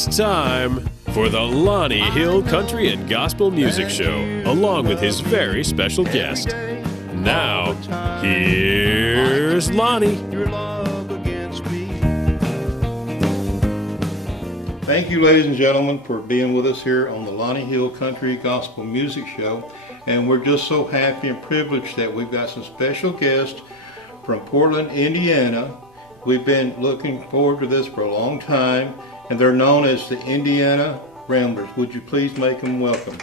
It's time for the Lonnie Hill Country and Gospel Music Show, along with his very special guest. Now, here's Lonnie. Thank you, ladies and gentlemen, for being with us here on the Lonnie Hill Country Gospel Music Show. And we're just so happy and privileged that we've got some special guests from Portland, Indiana. We've been looking forward to this for a long time, and they're known as the Indiana Ramblers. Would you please make them welcome?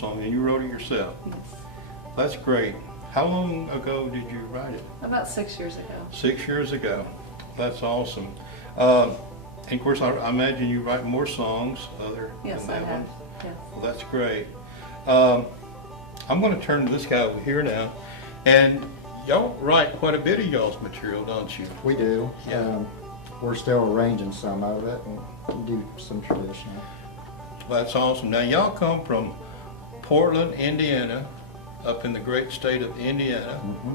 Song, and you wrote it yourself. Yes. That's great. How long ago did you write it? About 6 years ago. 6 years ago. That's awesome. And of course, I imagine you write more songs other Yes, than that I have. one. Yes. Well, that's great. I'm going to turn to this guy over here now, and y'all write quite a bit of y'all's material, don't you? We do. Yeah. We're still arranging some of it and do some traditional. That's awesome. Now, y'all come from Portland, Indiana, up in the great state of Indiana. Mm-hmm.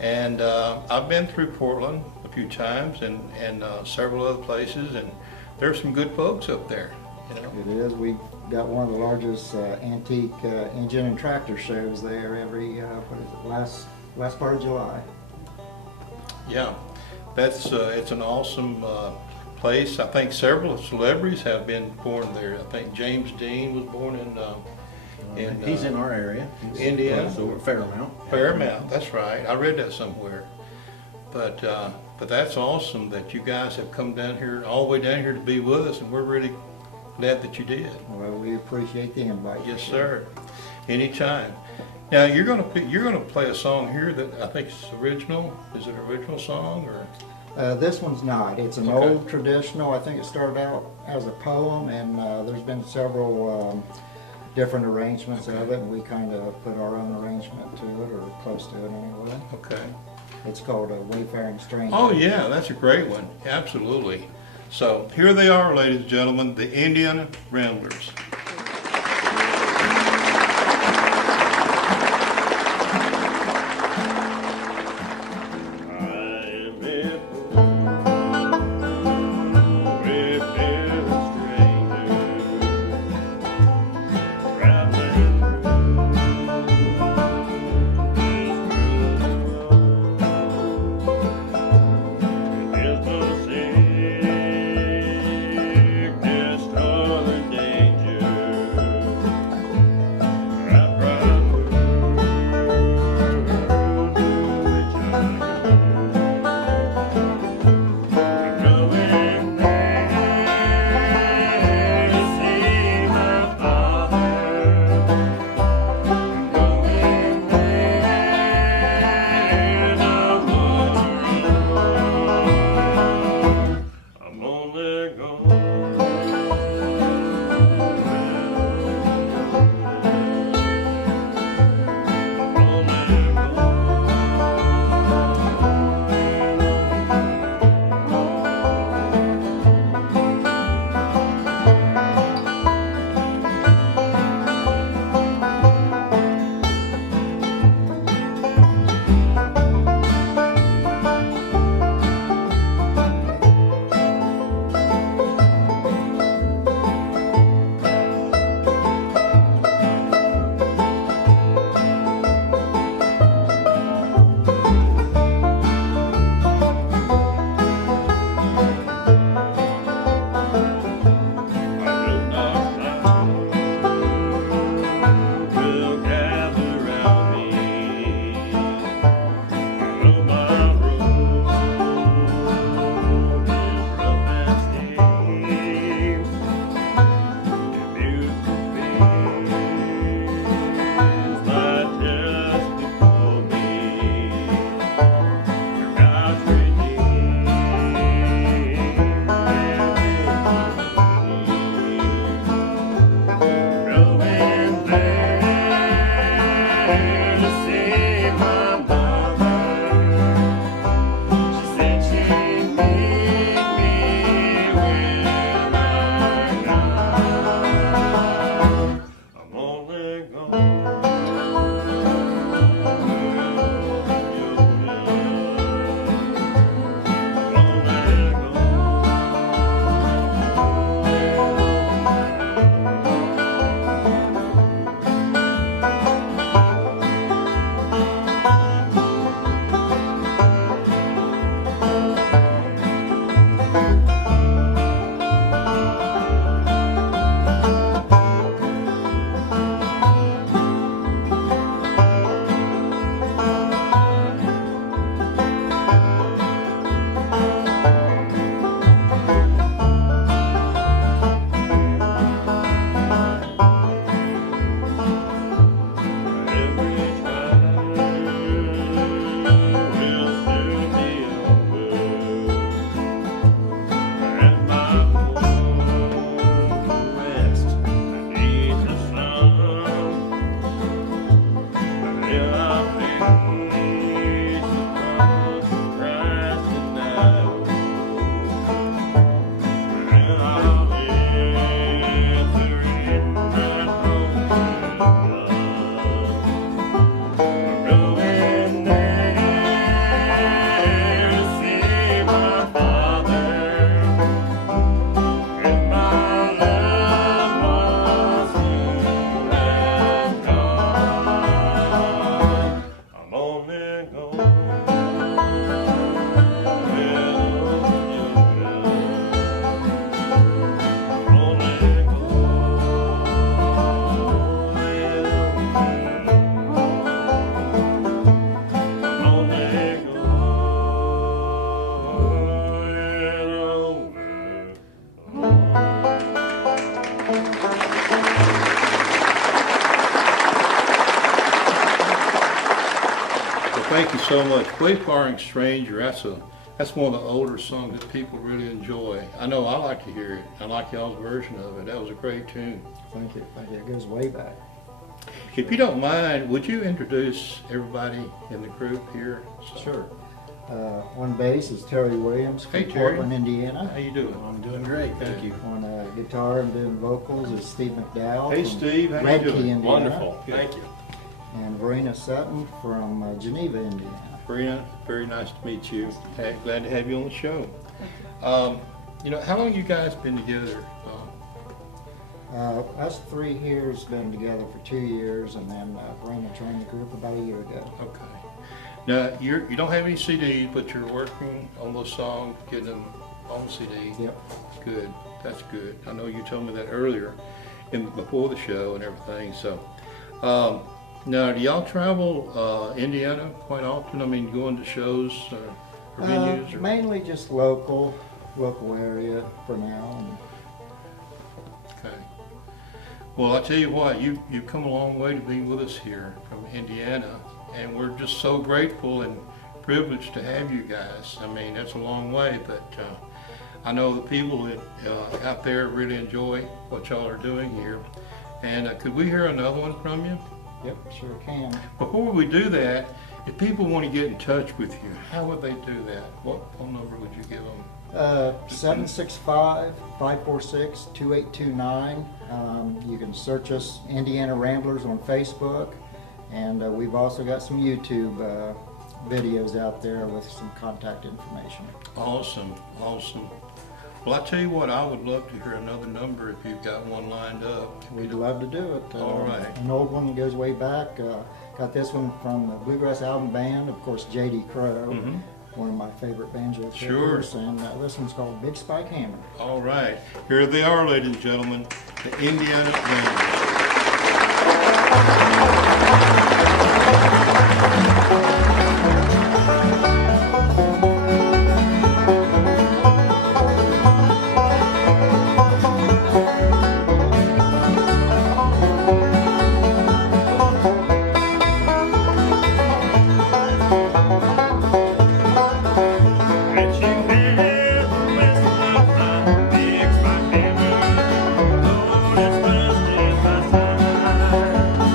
And I've been through Portland a few times and several other places, and there's some good folks up there, you know. It is. We've got one of the largest antique engine and tractor shows there every, last part of July. Yeah, that's it's an awesome place. I think several celebrities have been born there. I think James Dean was born in he's in our area. He's Indiana. over at Fairmount. Fairmount, that's right. I read that somewhere. But But that's awesome that you guys have come down here, all the way down here to be with us, and we're really glad that you did. Well, we appreciate the invite. Yes, sir. Anytime. Now you're gonna play a song here that I think is original. Is it an original song or? This one's not. It's an Okay. old traditional. I think it started out as a poem, and there's been several different arrangements of it, and we kind of put our own arrangement to it, or close to it anyway. Okay. It's called a Wayfaring Stranger. Oh yeah, that's a great one. Absolutely. So here they are, ladies and gentlemen, the Indian Ramblers. Sickness, toil, and danger. Thank you so much. Wayfaring Stranger, that's one of the older songs that people really enjoy. I know I like to hear it. I like y'all's version of it. That was a great tune. Thank you. Thank you. It goes way back. If you don't mind, would you introduce everybody in the group here? Sure. On bass is Terry Williams from Hey, Terry. Portland, Indiana. How you doing? I'm doing great, thank you. On guitar and doing vocals is Steve McDowell Hey, from Steve. How you Red doing? Key, Indiana. Wonderful. Good. Thank you. And Verena Sutton from Geneva, Indiana. Karina, very nice to meet you. Glad to have you on the show. You know, how long you guys been together? Us three here has been together for 2 years, and then Verena joined the group about a year ago. Okay. Now, you don't have any CDs, but you're working on those songs, getting them on CD. Yep. Good. That's good. I know you told me that earlier, before the show and everything. So, now, do y'all travel Indiana quite often? I mean, going to shows or venues? Or? Mainly just local area for now. Okay. Well, I tell you what, you've come a long way to be with us here from Indiana, and we're just so grateful and privileged to have you guys. I mean, that's a long way, but I know the people that out there really enjoy what y'all are doing here. And could we hear another one from you? Yep, sure can. Before we do that, if people want to get in touch with you, how would they do that? What phone number would you give them? 765-546-2829. You can search us, Indiana Ramblers, on Facebook, and we've also got some YouTube videos out there with some contact information. Awesome, awesome. Well, I tell you what, I would love to hear another number if you've got one lined up. We'd love to do it. All right. An old one that goes way back. Got this one from the Bluegrass Album Band, of course, J.D. Crowe, one of my favorite banjo Sure. players, and this one's called Big Spike Hammer. All right. Here they are, ladies and gentlemen, the Indiana Ramblers.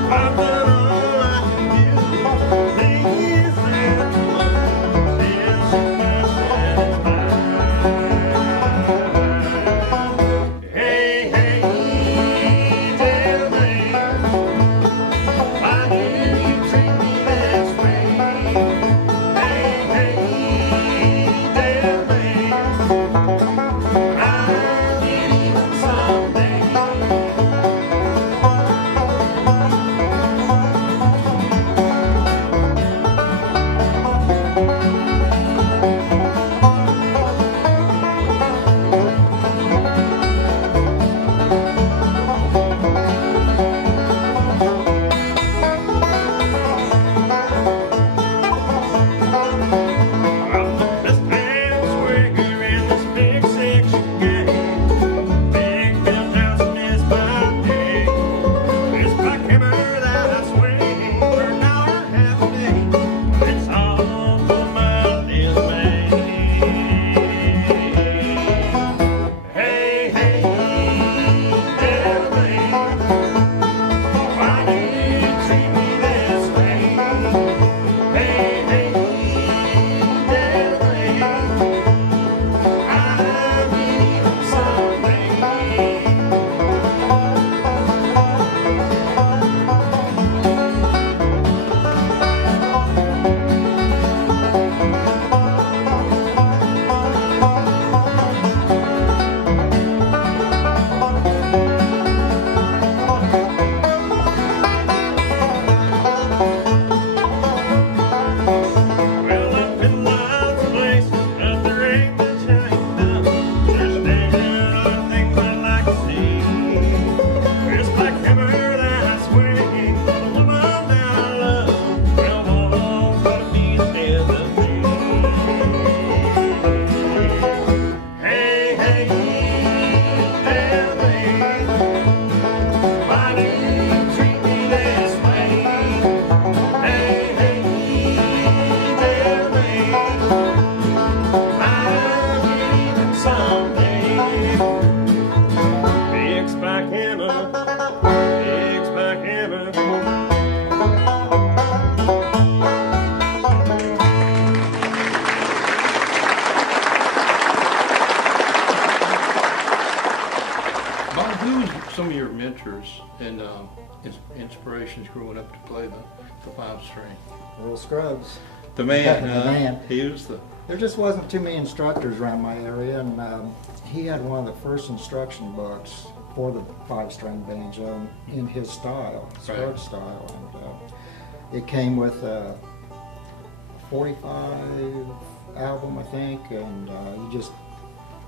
I've Pigs by heaven. Bob, who was some of your mentors and inspirations growing up to play the 5-string? Little Scruggs. The man, The man. he was the, There just wasn't too many instructors around my area, and he had one of the first instruction books for the 5-string banjo in his style, Scruggs style. And it came with a 45 album, I think, and you just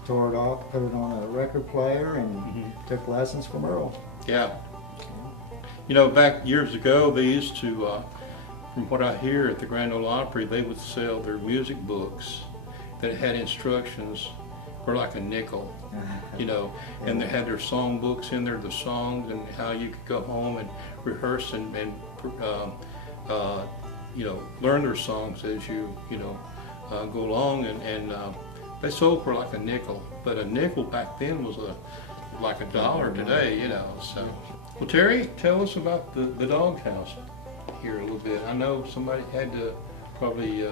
tore it off, put it on a record player, and took lessons from Earl. yeah. You know, back years ago, they used to, from what I hear at the Grand Ole Opry, they would sell their music books that had instructions for like a nickel, you know, and they had their song books in there, the songs and how you could go home and rehearse and you know, learn their songs as you go along, and they sold for like a nickel, but a nickel back then was like $1 today, you know. So, well, Terry, tell us about the doghouse here a little bit. I know somebody had to probably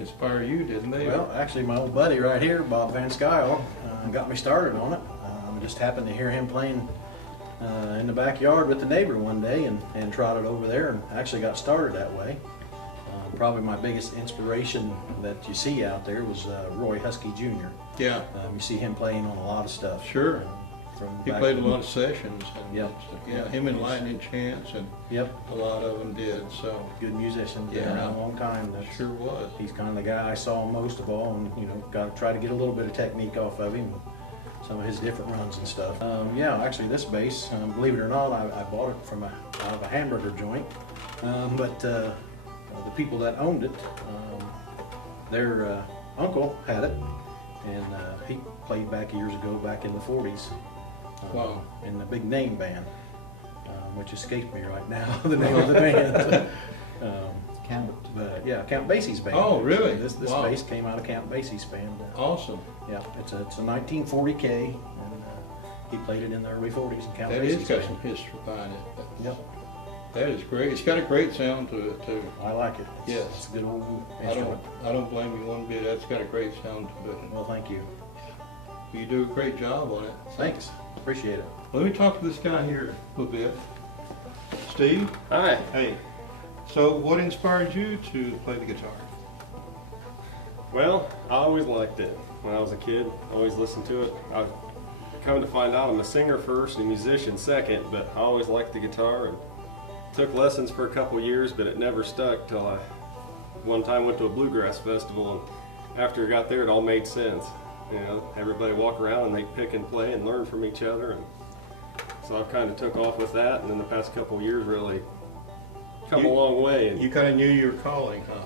inspire you, didn't they? Well, actually, my old buddy right here, Bob Van Skyle, got me started on it. Just happened to hear him playing in the backyard with the neighbor one day, and trotted over there, and actually got started that way. Probably my biggest inspiration that you see out there was Roy Husky Jr. Yeah. You see him playing on a lot of stuff. Sure. He back played a when- lot of sessions. And Yep. yeah, him and Lightning Chance, and Yep, a lot of them did. So good musician. Been Yeah. around a long time. That's- sure was. He's kind of the guy I saw most of all, and got to try to get a little bit of technique off of him, some of his different runs and stuff. Yeah, actually this bass, believe it or not, I bought it from out of a hamburger joint, but the people that owned it, their uncle had it, and he played back years ago, back in the 40s, Wow. in the big name band, which escapes me right now, the name of the band. Count. But yeah, Count Basie's band. Oh, really? This Wow. bass came out of Count Basie's band. Awesome. Yeah, it's a 1940K, and he played it in the early 40s in Count That Basie's has got band. some history behind it. Yep, That is great. It's got a great sound to it too. I like it. Yes. It's a good old I instrument. don't blame you one bit. That's got a great sound to it. Well, thank you. You do a great job on it. Thanks. Appreciate it. Let me talk to this guy here a little bit. Steve? Hi. Hey. So what inspired you to play the guitar? Well, I always liked it. When I was a kid, I always listened to it. I come to find out I'm a singer first and a musician second, but I always liked the guitar and took lessons for a couple years, but it never stuck till I one time went to a bluegrass festival, and after I got there it all made sense. You know, everybody walk around and they pick and play and learn from each other, and so I've kind of took off with that, and then the past couple of years really come a long way. And You kind of knew your calling, huh?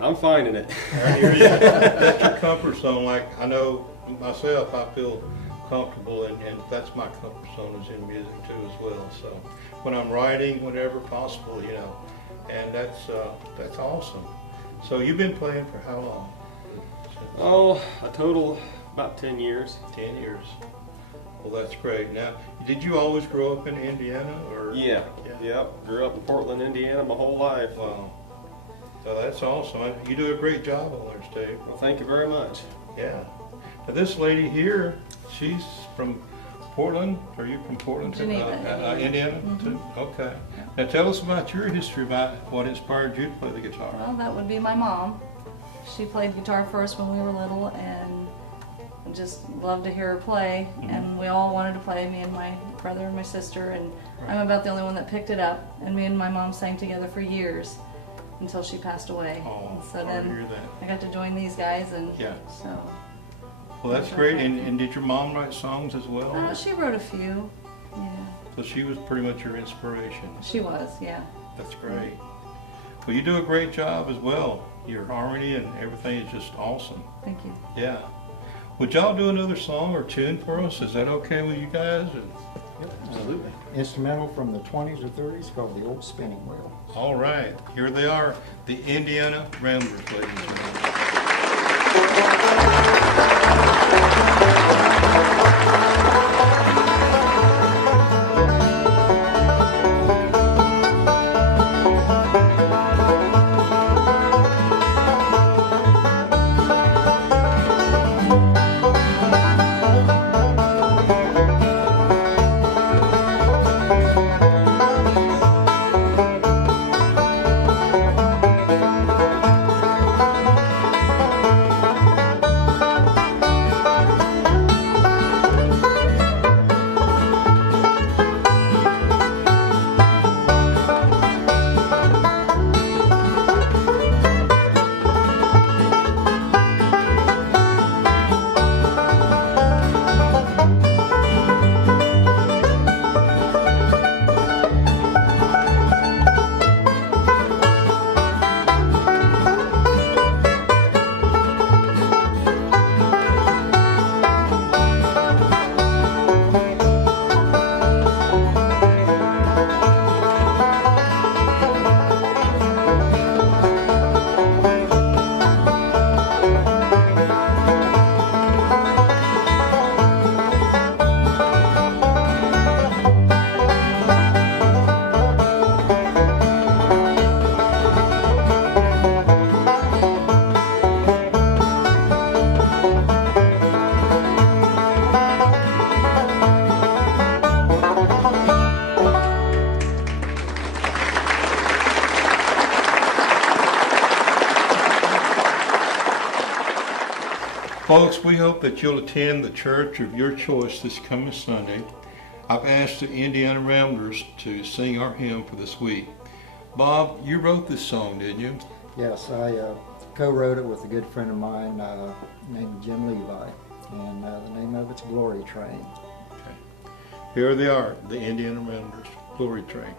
I'm finding it. I hear you. That's your comfort zone. Like, I know myself, I feel comfortable, and that's my comfort zone is in music too as well. So when I'm writing, whenever possible, you know, and that's awesome. So you've been playing for how long? Oh, a total about 10 years. 10 years. Well, that's great. Now, did you always grow up in Indiana, or? Yeah. Yep. Grew up in Portland, Indiana my whole life. Wow. So that's awesome. You do a great job on there, Steve. Well, thank you very much. Yeah. Now this lady here, she's from Portland. Are you from Portland? too? Geneva. Indiana too? Okay. Now tell us about your history, about what inspired you to play the guitar. Well, that would be my mom. She played guitar first when we were little, and just loved to hear her play. And we all wanted to play, me and my brother and my sister, and I'm about the only one that picked it up. And me and my mom sang together for years until she passed away. Oh, And so sorry to then hear that. I got to join these guys, and Yeah. so Well, that's great. And did your mom write songs as well? she wrote a few. Yeah, So she was pretty much your inspiration. she was. Yeah. That's great. Well, you do a great job as well. Your harmony and everything is just awesome. Thank you. Yeah. Would y'all do another song or tune for us? Is that okay with you guys? Yep, absolutely. Instrumental from the 20s or 30s called the Old Spinning Wheel. All right. Here they are, the Indiana Ramblers, ladies and gentlemen. Folks, we hope that you'll attend the church of your choice this coming Sunday. I've asked the Indiana Ramblers to sing our hymn for this week. Bob, you wrote this song, didn't you? Yes, I co-wrote it with a good friend of mine named Jim Levi, and the name of it's Glory Train. Okay. Here they are, the Indiana Ramblers, Glory Train.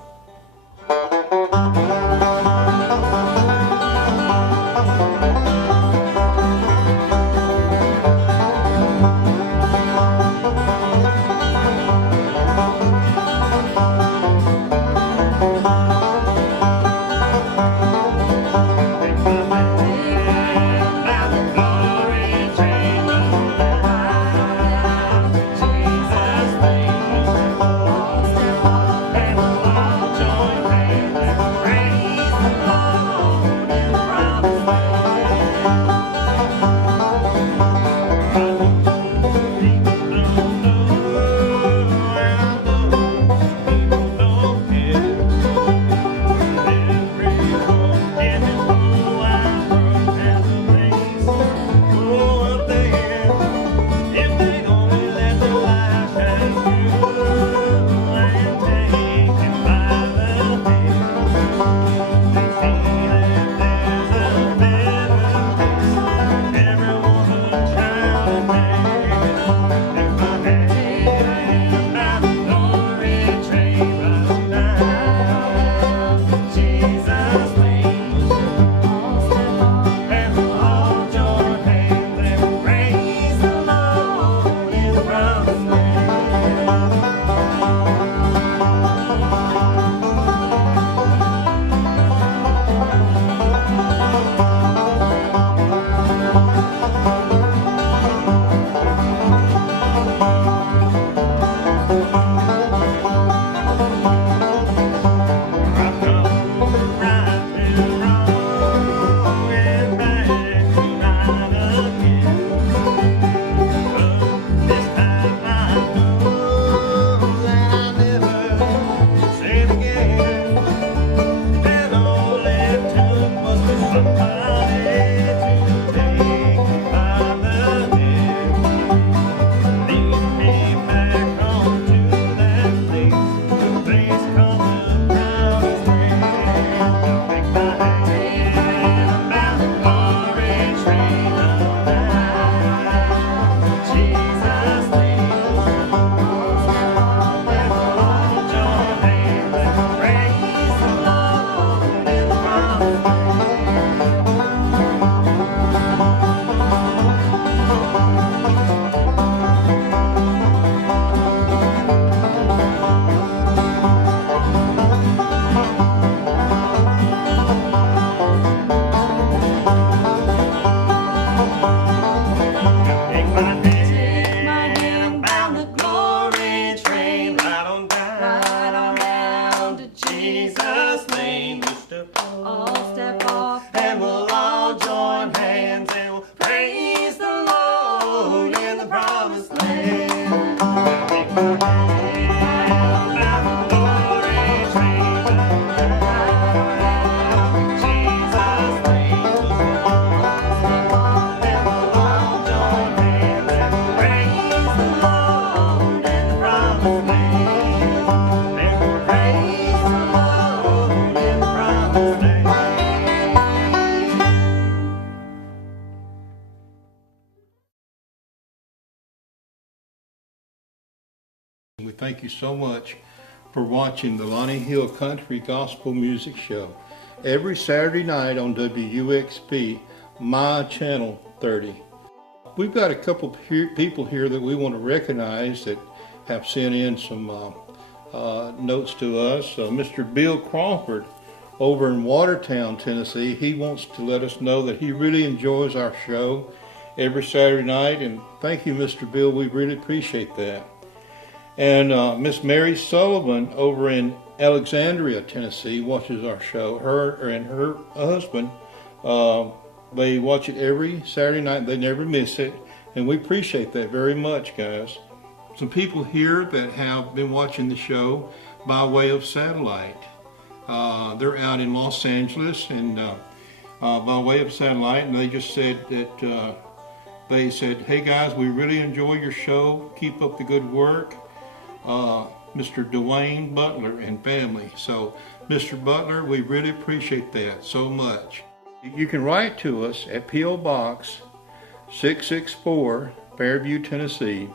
We thank you so much for watching the Lonnie Hill Country Gospel Music Show every Saturday night on WUXP, my channel 30. We've got a couple people here that we want to recognize that have sent in some notes to us. Mr. Bill Crawford over in Watertown, Tennessee, he wants to let us know that he really enjoys our show every Saturday night, and thank you, Mr. Bill, we really appreciate that. And Miss Mary Sullivan over in Alexandria, Tennessee, watches our show. Her and her husband, they watch it every Saturday night. They never miss it, and we appreciate that very much, guys. Some people here that have been watching the show by way of satellite. They're out in Los Angeles and by way of satellite, and they just said that They said, hey guys, we really enjoy your show. Keep up the good work. Mr. Dwayne Butler and family. So, Mr. Butler, we really appreciate that so much. You can write to us at P.O. Box 664, Fairview, Tennessee.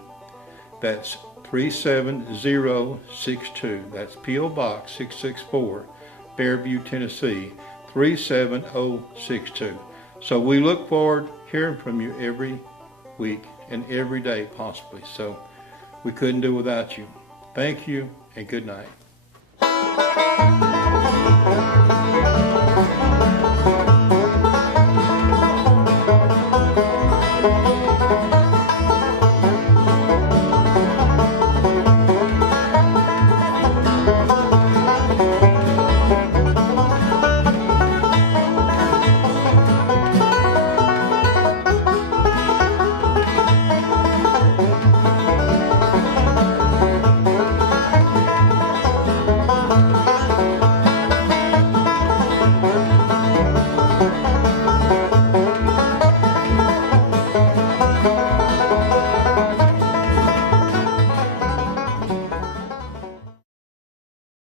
That's 37062. That's P.O. Box 664, Fairview, Tennessee 37062. So we look forward to hearing from you every week and every day possibly. So we couldn't do without you. Thank you and good night.